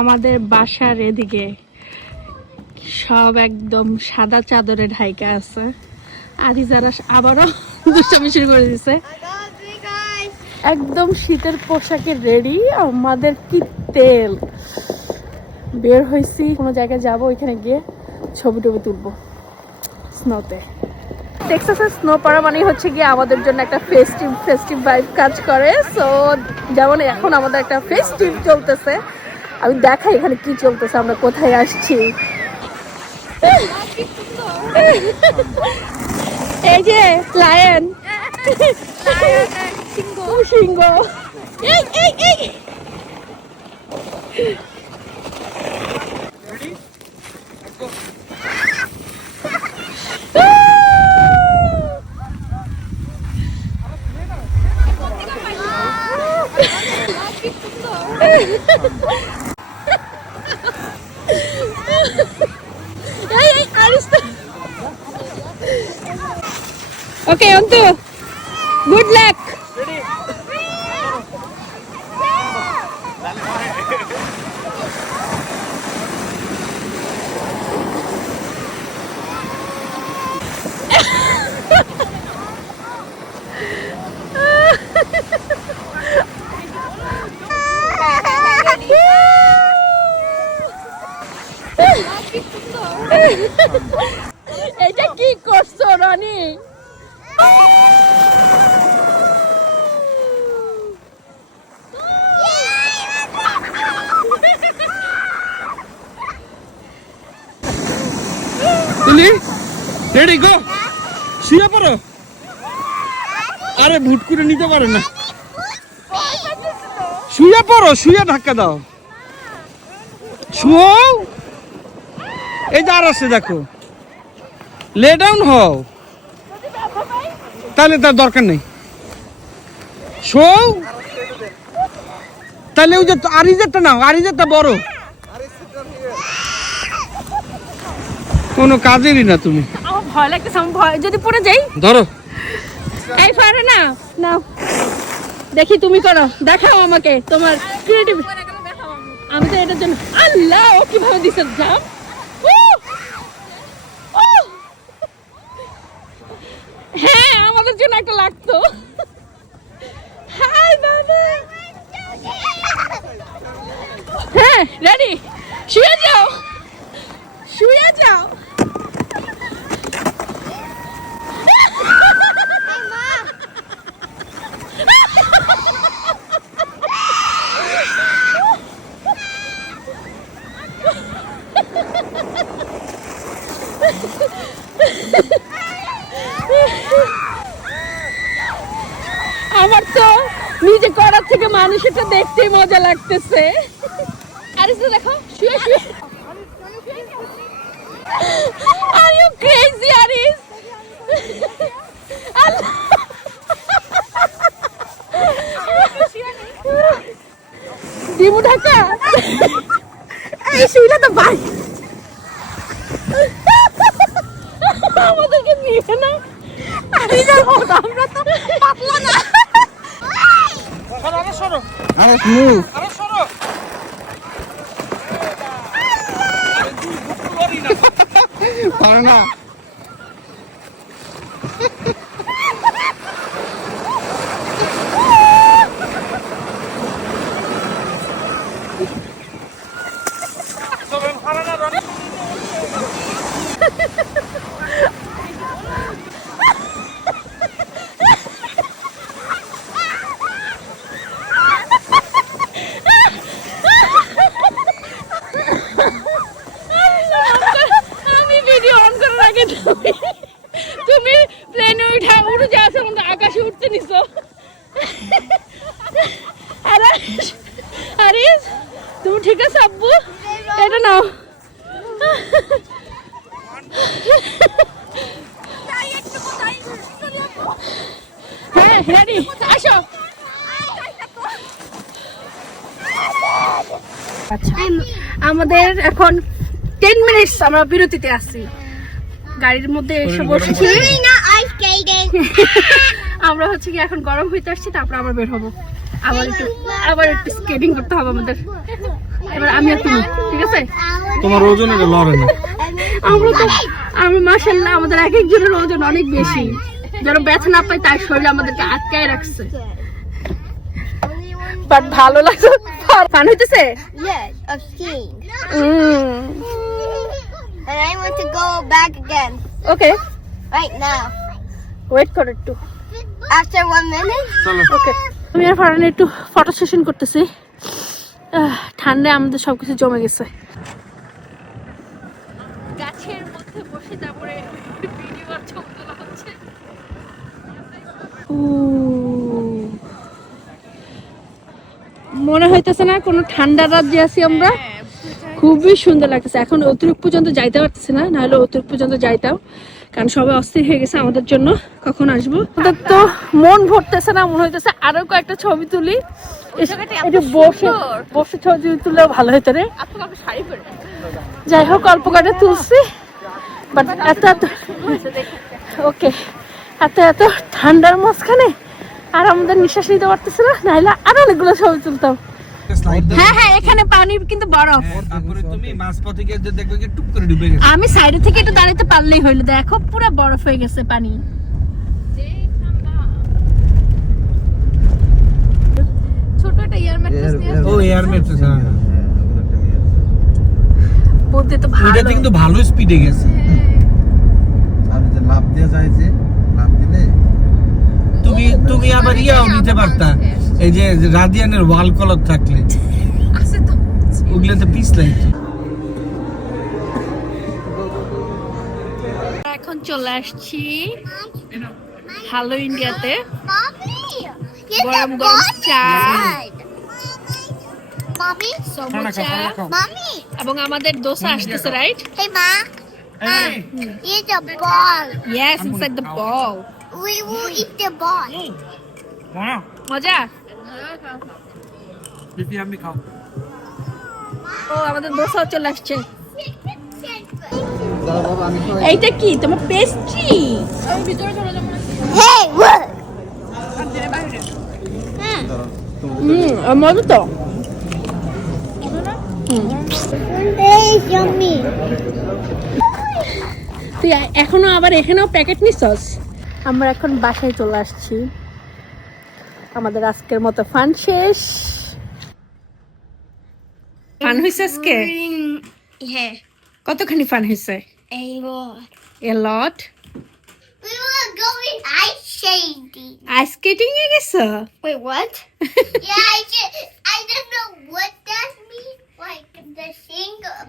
আমাদের বাসার এদিকে সব একদম সাদা চাদরে ঢাইকা আছে। আদি যারা আবারও দুষ্টামি শুরু করে দিছে। একদম শীতের পোশাকে রেডি। আমাদের কি তেল, বের হয়েছি কোনো জায়গায় যাবো, ওইখানে গিয়ে ছবি টবি তুলবো স্নোতে। টেক্সাসের স্নো পড়া মানে হচ্ছে গিয়ে আমাদের জন্য একটা ফেস্টিভ ভাইব কাজ করে। সো যেমন এখন আমাদের একটা ফেস্টিভ চলতেছে, আমি দেখাই এখানে কি চলতেছে, আমরা কোথায় আসছি। এই যে লায়ন, সিংহ, এই এই এই Okay, Antu. Good luck. Ready? এটা কি করছো রনি? রেডি গো, শুয়ে পড়ো। আরে ভুট করে নিতে পারে না, শুয়ে পড়ো, শুয়ে ধাক্কা দাও, শুও। এই যে আর আছে দেখো, লে ডাউন হও, তাহলে তার দরকার নেই, শোও। তাহলে ওই যে আরিজেরটা নাও, আরিজেরটা বড়, কোনো কাজেরই না তুমি। আমার ভয় লাগতেছে, আমার ভয় যদি পড়ে যাই। ধরো, এই পারে না, নাও দেখি তুমি করো, দেখাও আমাকে তোমার ক্রিয়েটিভ। আমি তো এটার জন্য, আল্লাহ ও কিভাবে দিছে জাম। হ্যাঁ আমাদের জন্য একটা লাগতো। হাই বাবা, হ্যাঁ রেডি, শুয়ে যাও, শুয়ে যাও। আমার তো নিজে করার থেকে মানুষটা দেখতেই মজা লাগতেছে। আরিস দেখো, শুয়ে শুয়ে। Are you crazy, Aris? দিমু ঢাকা, এই শুইলে তো ভাই আমাদেরকে নিয়ে না। আমরা তো পাতলা না। আরে সরো, আরে মুভ, আরে সরো। পারে না। তুমি প্লেনে উঠে যাচ্ছ, আকাশে উঠতে নিছো। আরিস তুমি ঠিক আছে আব্বু, এটা নাও। হ্যাঁ রেডি, আসো। আচ্ছা আমাদের এখন 10 মিনিট আমরা বিরতিতে আছি। গাড়ির মধ্যে এসে বসেছি, আমরা হচ্ছে কি এখন গরম হইতে আসছি, তারপর আবার বের হবো, আবার একটু স্কেটিং করতে হবে আমাদের। এবার আমি আর তুমি, ঠিক আছে? তোমার ওজন এটা লড়ে না। আমরা তো আমি মাশাআল্লাহ আমাদের এক একজনের ওজন অনেক বেশি, যেন ব্যথা না পাই তাই শরীরে আমাদেরকে আটকায় রাখছে। বাট ভালো লাগছে, ফান হইতেছে। Yes, of skiing. And I want to go back again okay, right now. Wait করো একটু। After 1 minute? চলো। ওকে, আমি আর ফারান একটু ফটো সেশন করতেছি। ঠান্ডায় আমাদের সবকিছু জমে গেছে। গাছের মধ্যে বসে তারপরে ভিডিও আর ছবি তোলা হচ্ছে। মনে হইতেছে না কোনো ঠান্ডা রাজ্যে আছি আমরা। খুবই সুন্দর লাগতেছে। এখন অতিরিক্ত পর্যন্ত যাইতে পারতেছি না, নাহলে অতিরিক্ত পর্যন্ত যাইতাম, কারণ সবাই অস্থির হয়ে গেছে আমাদের জন্য কখন আসবো। আমাদের তো মন ভরতেছে না, মনে হইতেছে আরো কয়েকটা ছবি তুলি, একটু বসে বসে ছবি তুললেও ভালো হইতো রে। যাই হোক অল্প কটা তুলছি, বাট এত এত ওকে এত এত ঠান্ডার মাঝখানে আর আমাদের নিঃশ্বাস নিতে পারতেছে না, নাহলে আরো অনেকগুলো ছবি তুলতাম। হ্যাঁ হ্যাঁ, এখানে পানি কিন্তু বরফ। তারপরে তুমি মাঝপথে গিয়ে দেখবে কি টুক করে ডুবে গেছে। আমি সাইডে থেকে একটু দাঁড়াতে পারলেই হইলো, দেখো পুরো বরফ হয়ে গেছে পানি। ছোট একটা এয়ার ম্যাট্রেস নিয়ে ও এয়ার ম্যাট্রেস, হ্যাঁ বলতে তো ভালো। এটা কিন্তু ভালো স্পিডে গেছে। আমি যে লাভ দিয়ে যাই, যে লাভ দিলে তুমি আবার ইয়াও নিতে পারতা, এই যে রাদিয়ানের ওয়াল কলার থাকলে ওগুলোতে পিস লাগতো। এখন চলে আসছি হ্যালো ইন্ডিয়াতে। Mommy! গরম গরম চা, Mommy? সমোসা Mommy! এবং আমাদের দোসা আসতেছে, right? Hey, Ma. Ma, eat the ball. Yes, inside the ball. We will eat the ball. মজা। আমি খাও। ও আমাদের দোসা চলে আসছে। দাও বাবা, আমি খাই। এইটা কি তোমার পেস্ট্রি? Hey, look! মজা তো। Hey, yummy. তুই এখনো আবার এখানেও প্যাকেট নিছস? আমরা এখন বাসায় চলে আসছি, আমাদের আজকের মতো ফান শেষ। ফান হয়েছে আজকে? Yeah, কতখানি ফান হয়েছে? a lot. A lot. We were going ice skating. Ice skating এ গেছো? Wait, what? Yeah, I don't know what that means. Like the thing